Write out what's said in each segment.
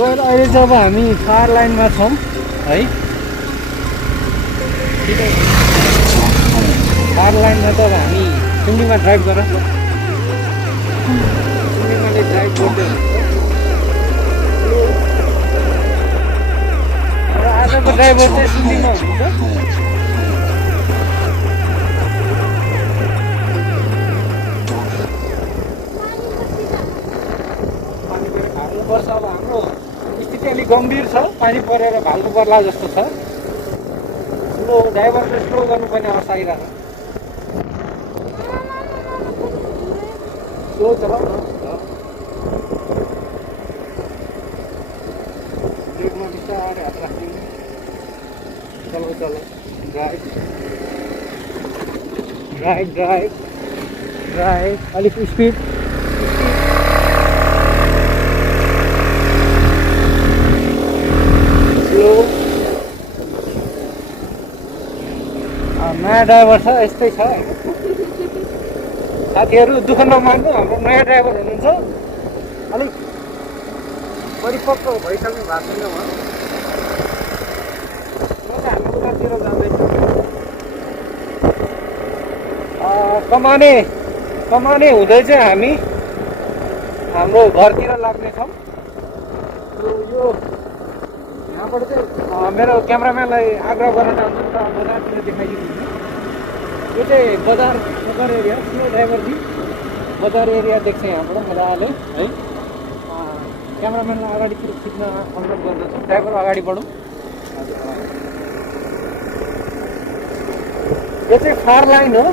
अहिले जब हामी कार लाइनमा छौँ है, कार लाइनमा तब हामी सिन्धीमा ड्राइभ गर, सिन्धीमाले ड्राइभ गर्दै र आजको ड्राइभर चाहिँ सिन्धीमा हुनुहुन्छ। वर्ष अब हाम्रो स्थिति अलिक गम्भीर छ, पानी परेर भाल्नु पर्ला जस्तो छ। स्लो ड्राइभरले स्लो गर्नुपर्ने अवस्था आइरहेको छ। स्लो चलाऊ न, ब्रेकमा बिस्तारै हात राख्दिनु। चलाऊ चलाऊ, ड्राइभ ड्राइभ ड्राइभ ड्राइभ, अलिक स्पिड। नयाँ ड्राइभर छ, यस्तै छ होइन साथीहरू, दुःख नमान्नु। हाम्रो नयाँ ड्राइभर हुनुहुन्छ, अलिक परिपक्व भइसक्नु भएको छैन उहाँ। म चाहिँ हामी उतातिर जाँदैछु। कमाने हुँदै चाहिँ हामी हाम्रो घरतिर लाग्नेछौँ। यो यहाँबाट चाहिँ मेरो क्यामेराम्यानलाई आग्रह गर्न चाहन्छु त बजारतिर देखाइदिनु। यो चाहिँ बजार एरिया, स्लो ड्राइभरजी बजार एरिया देख्छ यहाँबाट मजाले है। क्यामेराम्यानलाई अगाडितिर खिच्न अनुरोध गर्दछु, ड्राइभर अगाडि बढौँ। यो चाहिँ फार लाइन हो,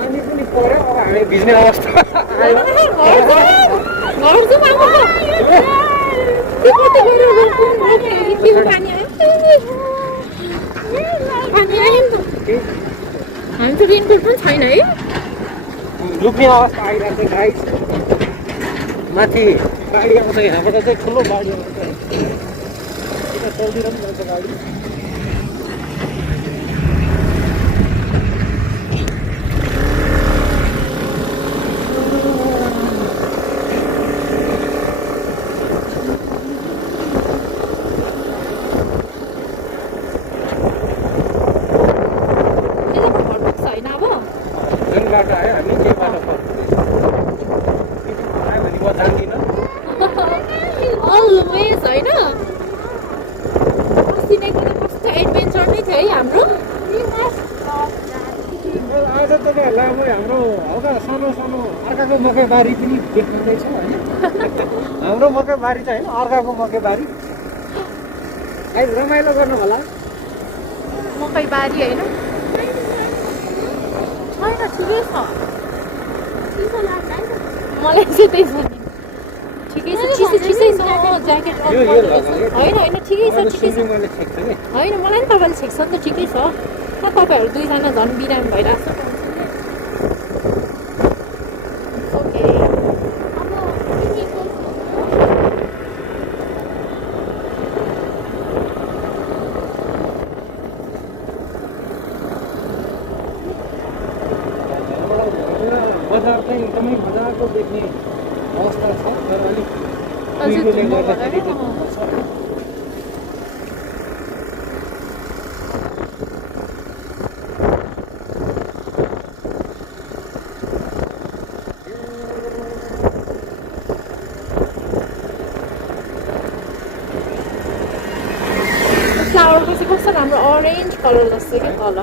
पानी पनि पऱ्यो, अब हामी भिज्ने अवस्था आयो। हामी त रेनकोट पनि छैन है, लुक्ने अवस्था आइरहेको छ गाइस। माथि गाडी आउँछ, यहाँबाट चाहिँ ठुलो गाडी आउँछ, यता चौधतिर पनि जान्छ गाडी। बाटो आयो, हामी के बाटो फर्किँदैछौँ भने म जान्दिनँ। अलवेज होइन, अस्ति नै कस्तो एडभेन्चर नै थियो है हाम्रो। आज तपाईँहरूलाई अब हाम्रो हल्का सानो सानो अर्काको मकैबारी पनि देखाउँदैछ होइन। हाम्रो मकैबारी चाहिँ होइन, अर्काको मकैबारी। अहिले रमाइलो गर्नु होला। मकैबारी होइन, ठिकै छ, मलाई चाहिँ त्यही छ, ठिकै छ, चिसै छ। ज्याकेट होइन ठिकै छ, होइन मलाई पनि तपाईँले छेक्छ नि त, ठिकै छ। तपाईँहरू दुईजना झन् बिरामी भइरहेको छ। बजार चाहिँ एकदमै मजाको देख्ने अवस्था छ, तर अलिक गर्दाखेरि फ्लावरको चाहिँ कस्तो राम्रो अरेन्ज कलर जस्तो क्या तल।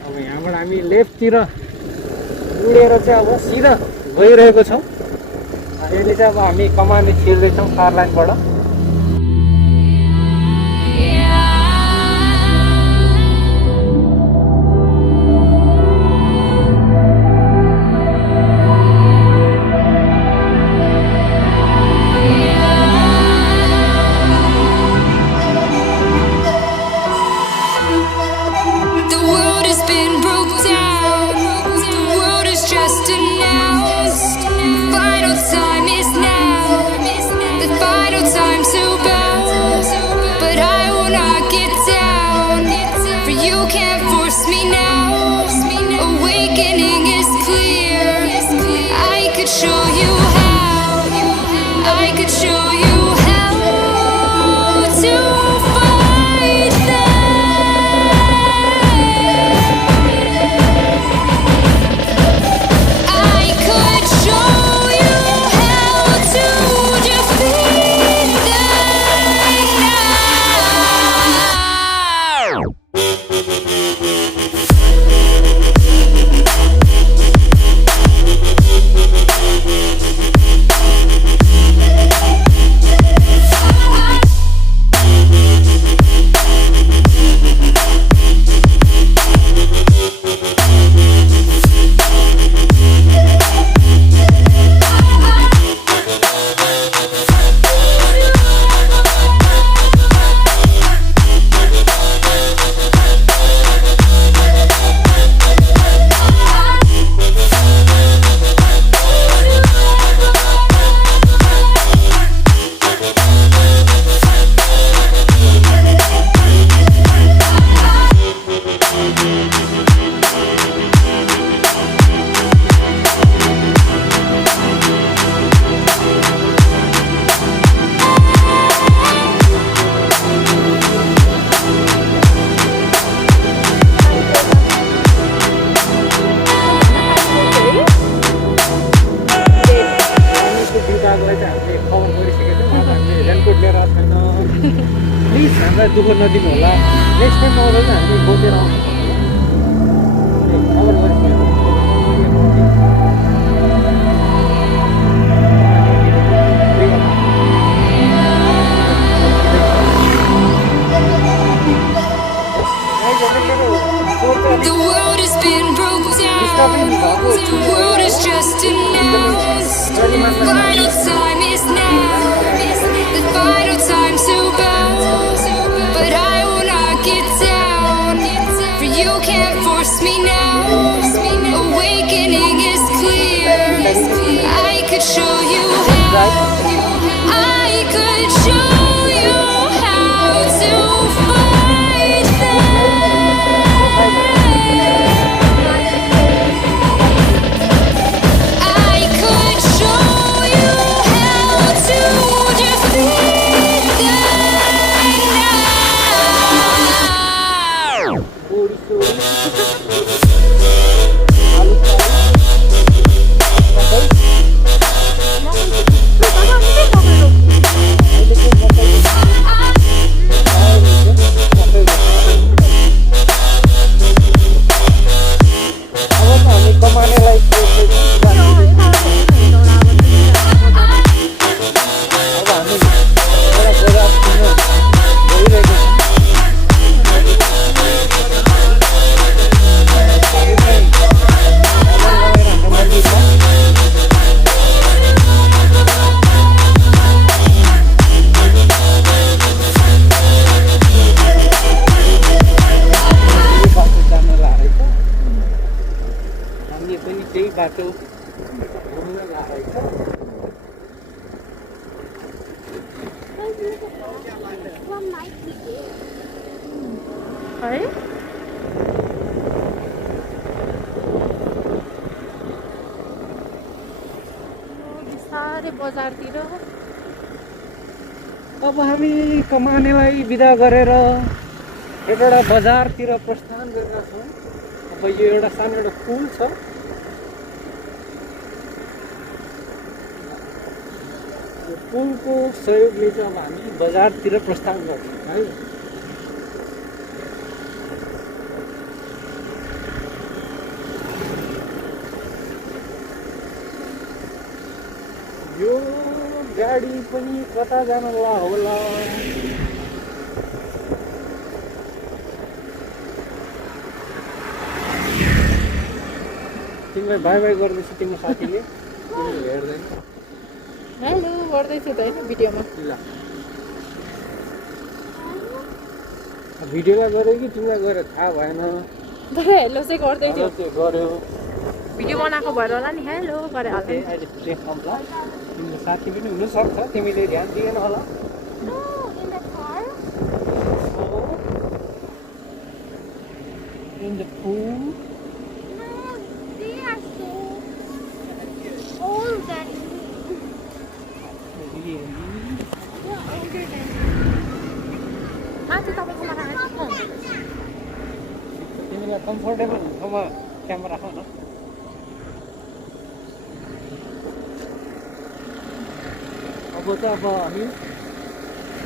अब यहाँबाट हामी लेफ्टतिर उडेर चाहिँ अब सिधा गइरहेको छौँ। अहिले चाहिँ अब हामी कमाने छिर्दैछौँ car लाइनबाट। Final time is now. The final time. हामीलाई दुःख नदिनु होला नेक्स्ट टाइम आउँदा चाहिँ हामी बोकेर आउँछौँ कभर गरिदिनु The world has been broke down. The world is just announced. The final time is now. The final time to bow. But I will not get down. For you can't force me now. Awakening is clear. I could show you how. I could show you how to fight them. I could show you how to defeat them now. बाटो घुम्न लागेको है साह्रै बजारतिर अब हामी कमानेलाई बिदा गरेर एउटा बजारतिर प्रस्थान गरेका छौँ अब यो एउटा सानो एउटा पुल छ पुलको सहयोगले चाहिँ अब हामी बजारतिर प्रस्थान गर्छौँ है यो गाडी पनि कता जानला होला तिमीलाई बाई बाई गर्दैछ तिम्रो साथीले तिमीले हेर्दैन हेलो गर्दैछु त होइन भिडियोमा ल भिडियोलाई गऱ्यो कि तिमीलाई गएर थाहा भएन तर हेलो चाहिँ गर्दै थियो त्यो गऱ्यो भिडियो बनाएको भएर होला नि हेलो गरेर हाल्दै अहिले देखाउँ ल तिम्रो साथी पनि हुनसक्छ तिमीले ध्यान दिएन होला in the pool माथि तपाईँकोमा राखेको तिमीलाई कम्फर्टेबल ठाउँमा क्यामेरा राख न अब चाहिँ अब हामी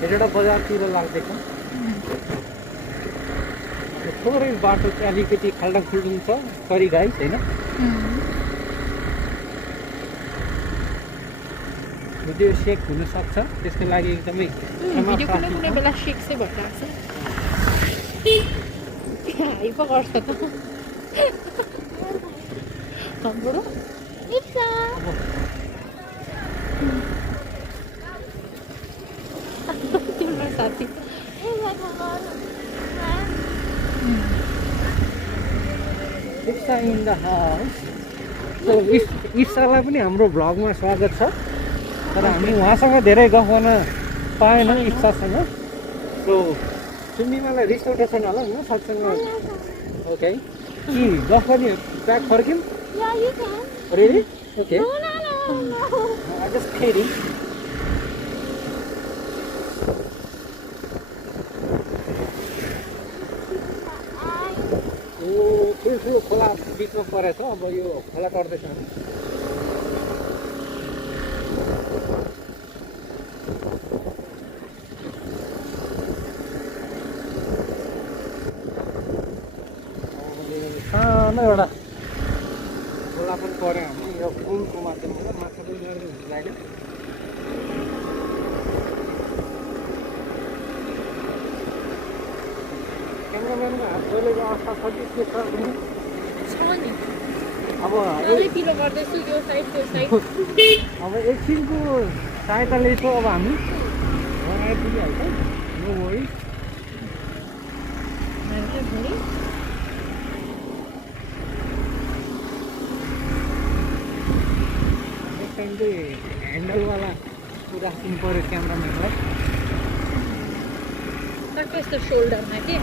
हेरेर बजारतिर लाग्दैछौँ थोरै बाटो चाहिँ अलिकति खाल्डा खुल्डुङ छ करी गाई छैन भिडियो सेक हुनसक्छ त्यसको लागि एकदमै भिडियो कुनै कुनै बेला सेक चाहिँ भइरहेको छ हाइ पो गर्छ त हाम्रो तिम्रो साथी Ipsa in the house. So Ipsaलाई पनि हाम्रो भ्लगमा स्वागत छ तर हामी उहाँसँग धेरै गफ गर्न पाएनौँ इप्सासँग सो सुन्निमालाई रिस उठेको छैन होला नि साथसँग ओके कि गफ गर्ने ब्याक फर्क्यौँ ready okay I just kidding ठुल्ठुलो खोला बिचमा परेछ अब यो खोला टर्दैछ एउटा खोला पनि पऱ्यो हामी यो पुलको माध्यमबाट माछा पनि गर्दै हुन्छ अहिले क्यामेराम्यानको हात धोलेको अवस्था छ कि के छ भने छ नि अब पिलो गर्दैछु यो साइड त्यो साइड अब एकछिनको सहायताले चाहिँ अब हामी घर आइपुगिहाल्छ नो वरी नेक्स्ट टाइम चाहिँ ह्यान्डलवाला राखिदिनु पऱ्यो क्यामेराम्यानलाई यस्तो सोल्डरमा के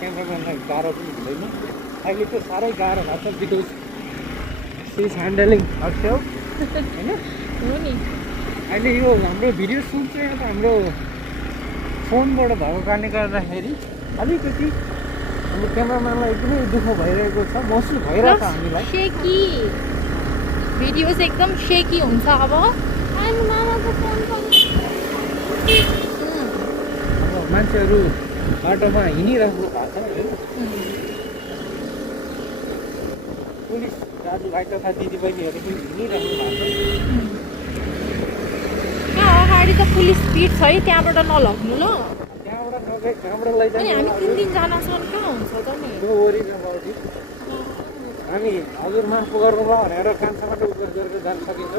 क्यामेराम्यानलाई गाह्रो पनि हुँदैन अहिले चाहिँ साह्रै गाह्रो भएको छ because C is handling herself होइन हो नि अहिले यो हाम्रो भिडियो सुट चाहिँ अब हाम्रो फोनबाट भएको कारणले गर्दाखेरि अलिकति हाम्रो क्यामेराम्यानलाई एकदमै दुःख भइरहेको छ महसुस भइरहेको छ हामीलाई सेकी भिडियो चाहिँ एकदम सेकी हुन्छ अब अब मान्छेहरू बाटोमा हिँडिराख्नु भएको छ होइन पुलिस दाजुभाइ तथा दिदीबहिनीहरू पनि हिँडिराख्नु भएको छ यहाँ अगाडि त पुलिस भिड छ है त्यहाँबाट नलग्नु ल त्यहाँबाट नगए कहाँबाट अनि लैजाने हामी 3 दिन जानसम्म कहाँ हुन्छ त नि नो वरी नबाउट इट हामी हजुर माफ गर्नुभयो भनेर कान्छाबाट उद्धार गरेर जान सकिन्छ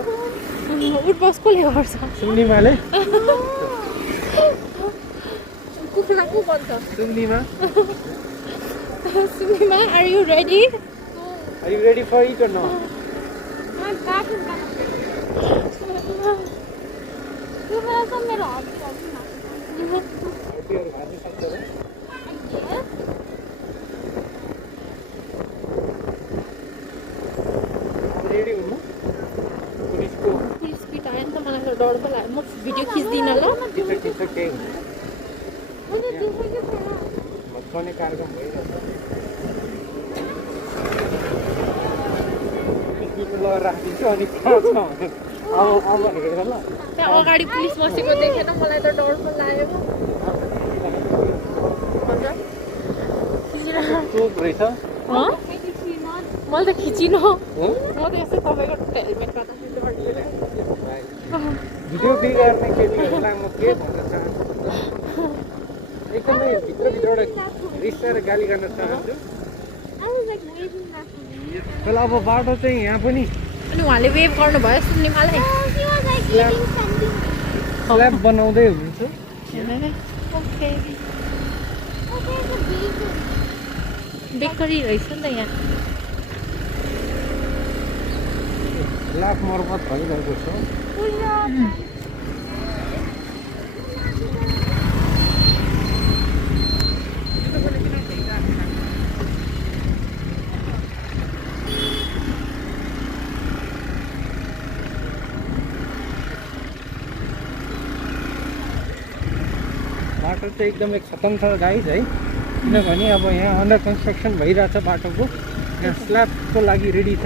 उठबस कसले गर्छ सुम्निमाले कुखुरा को भन्छ Sumnima Sunima are you ready Are you ready for it or not? हड्डीहरू भाँच्न सक्छ र रेडी हुनु पुलिसको पुलिस पिट आयो नि त मलाई त डर पो लाग्यो म भिडियो खिच्दिनँ ल खिच्छ केही हुँदैन भत्काउने कार्यक्रम भइरहेछ लगेर राखिदिन्छु अनि कहाँ छ भने अब हेर ल त्यहाँ अगाडि पुलिस बसेको देखेन मलाई त डर पो लाग्यो चोक रहेछ मैले त खिचिनँ हो? म त यस्तै तपाईँको हेलमेट भिडियो बिगार्ने केटीहरूलाई म के भन्न चाहन्छु एकदमै भित्रभित्रबाट रिसाएर गाली गर्न चाहन्छु तर अब बाटो चाहिँ यहाँ पनि अनि उहाँले वेभ गर्नुभयो सुन्नेमालाई स्ल्याब बनाउँदै हुनुहुन्छ ओके बेकरी रहेछ नि त यहाँ स्ल्याब मर्मत भइरहेको छ बाटो चाहिँ एकदमै खतम छ गाइज है किनभने अब यहाँ अन्डर कन्स्ट्रक्सन भइरहेछ बाटोको यहाँ स्ल्याबको लागि रेडी छ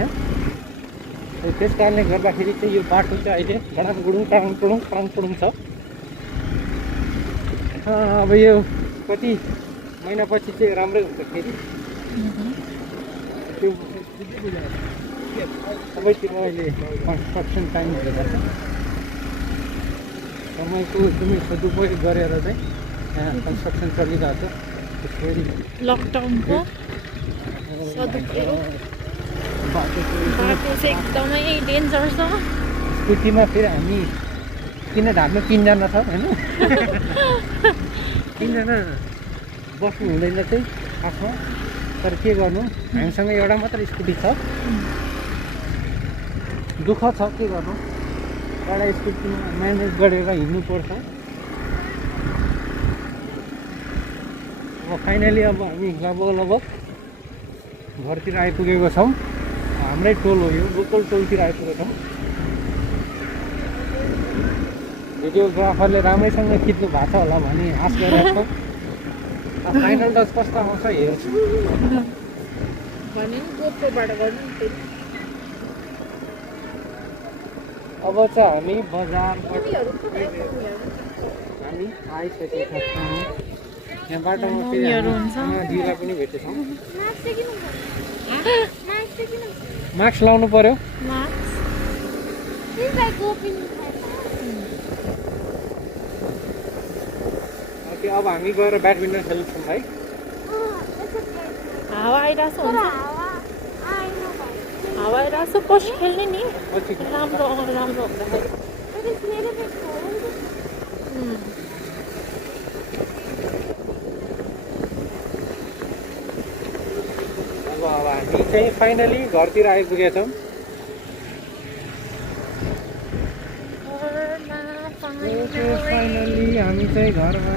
त्यस कारणले गर्दाखेरि चाहिँ यो बाटो चाहिँ अहिले टाङटुडुङ छ अब यो कति महिनापछि चाहिँ राम्रै हुन्छ फेरि त्यो सबैतिर अहिले कन्स्ट्रक्सन टाइम भइरहेछ समयको एकदमै सदुपयोग गरेर चाहिँ यहाँ कन्स्ट्रक्सन चलिरहेको छ फेरि लकडाउनको सदुपयोग बाटो बाटो चाहिँ एकदमै डेन्जर छ स्कुटीमा फेरि हामी किन ढाक्नु 3 जना छ होइन 3 जना बस्नु हुँदैन चाहिँ आफ्नो तर के गर्नु हामीसँग एउटा मात्र स्कुटी छ दुःख छ के गर्नु एउटा स्कुटीमा म्यानेज गरेर हिँड्नुपर्छ अब फाइनली अब हामी लगभग घरतिर आइपुगेको छौँ हाम्रै टोल हो यो लोकल टोलतिर आइपुगेको छौँ भिडियोग्राफरले राम्रैसँग खिच्नु भएको छ होला भन्ने आश गरिरहेको छौँ फाइनल टच कस्तो आउँछ हेर्छु भने गोप्रोबाट गर्नु अब चाहिँ हामी बजारबाट हामी आइसकेका छौँ यहाँ बाटोमा फेरि मम्मीहरू हुन्छ। दिदीलाई पनि भेटेछौँ मास्क लाउनु पर्यो ओके अब हामी गएर ब्याडमिन्टन खेल्छौँ है हावा आइरहेको छ हुन्छ हावा आइरहेको छ पछि खेल्ने नि पछि राम्रो राम्रो हुँदाखेरि अब हामी चाहिँ फाइनली घरतिर आइपुगेका छौँ फाइनली हामी चाहिँ घरमा